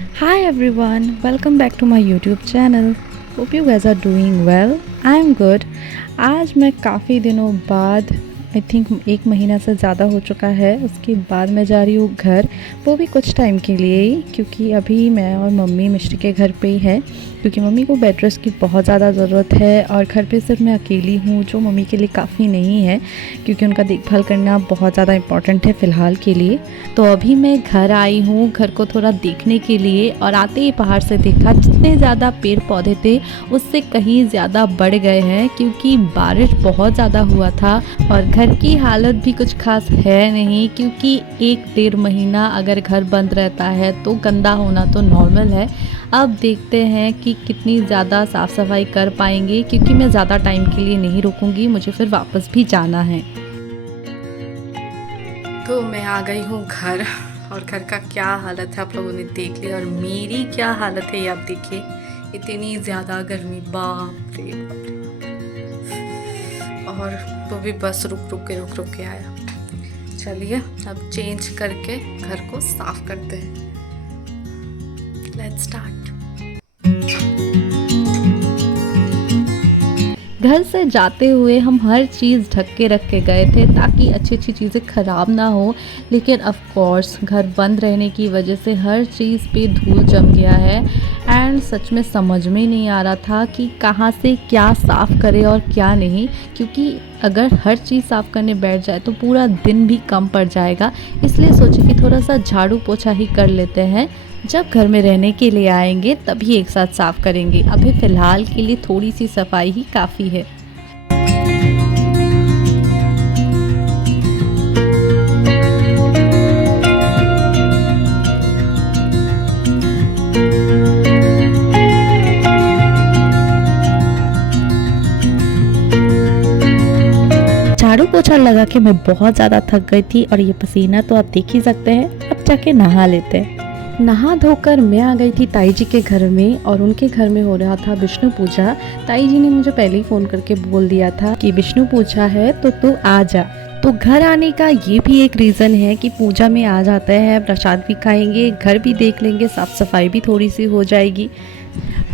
Hi everyone, welcome back to my YouTube channel. Hope you guys are doing well. I'm good. आज मैं काफ़ी दिनों बाद I think 1 महीना से ज़्यादा हो चुका है, उसके बाद मैं जा रही हूँ घर, वो भी कुछ टाइम के लिए ही, क्योंकि अभी मैं और मम्मी मिस्टर के घर पे ही है, क्योंकि मम्मी को बेड रेस्ट की बहुत ज़्यादा ज़रूरत है और घर पे सिर्फ मैं अकेली हूँ, जो मम्मी के लिए काफ़ी नहीं है, क्योंकि उनका देखभाल करना बहुत ज़्यादा इम्पॉर्टेंट है फ़िलहाल के लिए। तो अभी मैं घर आई हूँ, घर को थोड़ा देखने के लिए, और आते ही पहाड़ से देखा जितने ज़्यादा पेड़ पौधे थे उससे कहीं ज़्यादा बढ़ गए हैं, क्योंकि बारिश बहुत ज़्यादा हुआ था और घर की हालत भी कुछ खास है नहीं, क्योंकि 1 डेढ़ महीना अगर घर बंद रहता है तो गंदा होना तो नॉर्मल है। अब देखते हैं कि कितनी ज़्यादा साफ़ सफाई कर पाएंगे, क्योंकि मैं ज़्यादा टाइम के लिए नहीं रुकूंगी, मुझे फिर वापस भी जाना है। तो मैं आ गई हूँ घर, और घर का क्या हालत है आप लोगों ने देख लिया, और मेरी क्या हालत है ये आप देखिए। इतनी ज़्यादा गर्मी, बाप रे बाप रे। और वो भी बस रुक रुक के आया। चलिए अब चेंज करके घर को साफ करते हैं। Let's start. घर से जाते हुए हम हर चीज़ ढक के रख के गए थे ताकि अच्छी अच्छी चीज़ें ख़राब ना हो, लेकिन ऑफ कोर्स घर बंद रहने की वजह से हर चीज़ पे धूल जम गया है। एंड सच में समझ में नहीं आ रहा था कि कहाँ से क्या साफ़ करें और क्या नहीं, क्योंकि अगर हर चीज़ साफ़ करने बैठ जाए तो पूरा दिन भी कम पड़ जाएगा। इसलिए सोचे कि थोड़ा सा झाड़ू पोछा ही कर लेते हैं, जब घर में रहने के लिए आएंगे तभी एक साथ साफ़ करेंगे। अभी फ़िलहाल के लिए थोड़ी सी सफाई ही काफ़ी है। झाड़ू पोछा लगा के मैं बहुत ज़्यादा थक गई थी, और ये पसीना तो आप देख ही सकते हैं। अब जाके नहा लेते हैं। नहा धोकर मैं आ गई थी ताई जी के घर में, और उनके घर में हो रहा था विष्णु पूजा। ताई जी ने मुझे पहले ही फ़ोन करके बोल दिया था कि विष्णु पूजा है तो तू आ जा। तो घर आने का ये भी एक रीज़न है कि पूजा में आ जाते हैं, प्रसाद भी खाएंगे, घर भी देख लेंगे, साफ़ सफाई भी थोड़ी सी हो जाएगी।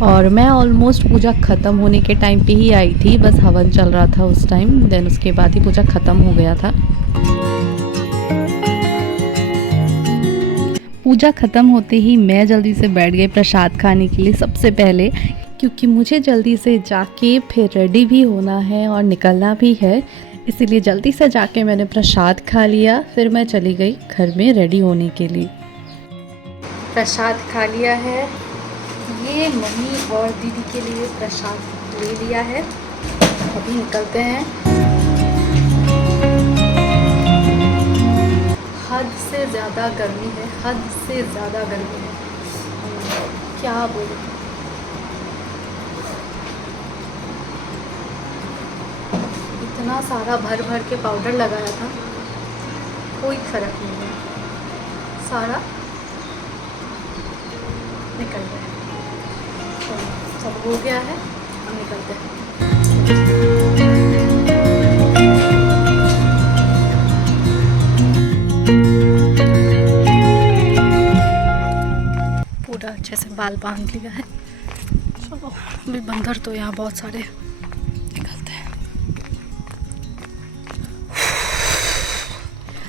और मैं ऑलमोस्ट पूजा ख़त्म होने के टाइम पे ही आई थी, बस हवन चल रहा था उस टाइम, देन उसके बाद ही पूजा ख़त्म हो गया था। पूजा ख़त्म होते ही मैं जल्दी से बैठ गई प्रसाद खाने के लिए सबसे पहले, क्योंकि मुझे जल्दी से जाके फिर रेडी भी होना है और निकलना भी है। इसीलिए जल्दी से जाके मैंने प्रसाद खा लिया, फिर मैं चली गई घर में रेडी होने के लिए। प्रसाद खा लिया है, ये मम्मी और दीदी के लिए प्रसाद ले लिया है। अभी निकलते हैं। हद से ज़्यादा गर्मी है, हद से ज़्यादा गर्मी है, क्या बोलूं। इतना सारा भर भर के पाउडर लगाया था, कोई फ़र्क नहीं है, सारा निकल गया। तो सब हो गया है, हम निकलते हैं। पूरा अच्छे से बाल बांध लिया है। चलो अभी बंदर तो यहाँ बहुत सारे, निकलते हैं।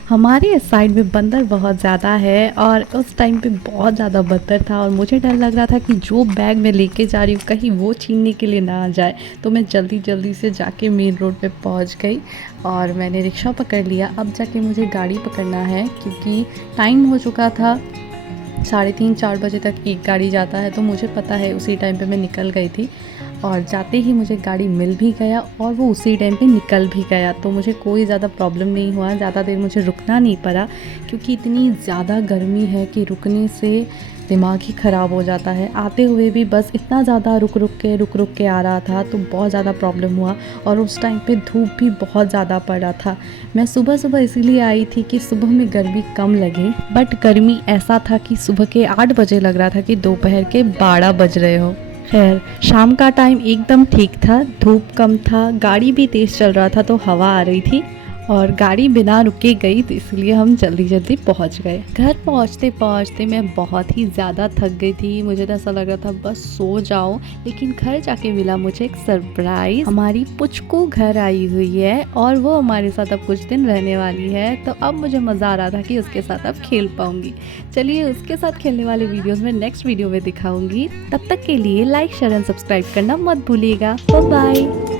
हमारे इस साइड में बंदर बहुत ज़्यादा है, और उस टाइम पे बहुत ज़्यादा बंदर था, और मुझे डर लग रहा था कि जो बैग मैं लेके जा रही हूँ कहीं वो छीनने के लिए ना आ जाए। तो मैं जल्दी जल्दी से जाके मेन रोड पे पहुँच गई, और मैंने रिक्शा पकड़ लिया। अब जाके मुझे गाड़ी पकड़ना है, क्योंकि टाइम हो चुका था, 3:30-4 बजे तक एक गाड़ी जाता है, तो मुझे पता है उसी टाइम पे मैं निकल गई थी, और जाते ही मुझे गाड़ी मिल भी गया और वो उसी टाइम पे निकल भी गया। तो मुझे कोई ज़्यादा प्रॉब्लम नहीं हुआ, ज़्यादा देर मुझे रुकना नहीं पड़ा, क्योंकि इतनी ज़्यादा गर्मी है कि रुकने से दिमाग ही ख़राब हो जाता है। आते हुए भी बस इतना ज़्यादा रुक रुक के आ रहा था, तो बहुत ज़्यादा प्रॉब्लम हुआ, और उस टाइम पे धूप भी बहुत ज़्यादा पड़ रहा था। मैं सुबह इसीलिए आई थी कि सुबह में गर्मी कम लगे, बट गर्मी ऐसा था कि सुबह के 8 बजे लग रहा था कि दोपहर के 12 बज रहे हो। खैर शाम का टाइम एकदम ठीक था, धूप कम था, गाड़ी भी तेज़ चल रहा था, तो हवा आ रही थी, और गाड़ी बिना रुके गई तो इसलिए हम जल्दी जल्दी पहुंच गए। घर पहुंचते पहुंचते मैं बहुत ही ज़्यादा थक गई थी, मुझे तो ऐसा लग रहा था बस सो जाऊं। लेकिन घर जाके मिला मुझे एक सरप्राइज, हमारी पुचकू घर आई हुई है और वो हमारे साथ अब कुछ दिन रहने वाली है। तो अब मुझे मज़ा आ रहा था कि उसके साथ अब खेल पाऊंगी। चलिए उसके साथ खेलने वाले वीडियोज़ में नेक्स्ट वीडियो में दिखाऊंगी। तब तक के लिए लाइक शेयर एंड सब्सक्राइब करना मत भूलिएगा। Bye bye.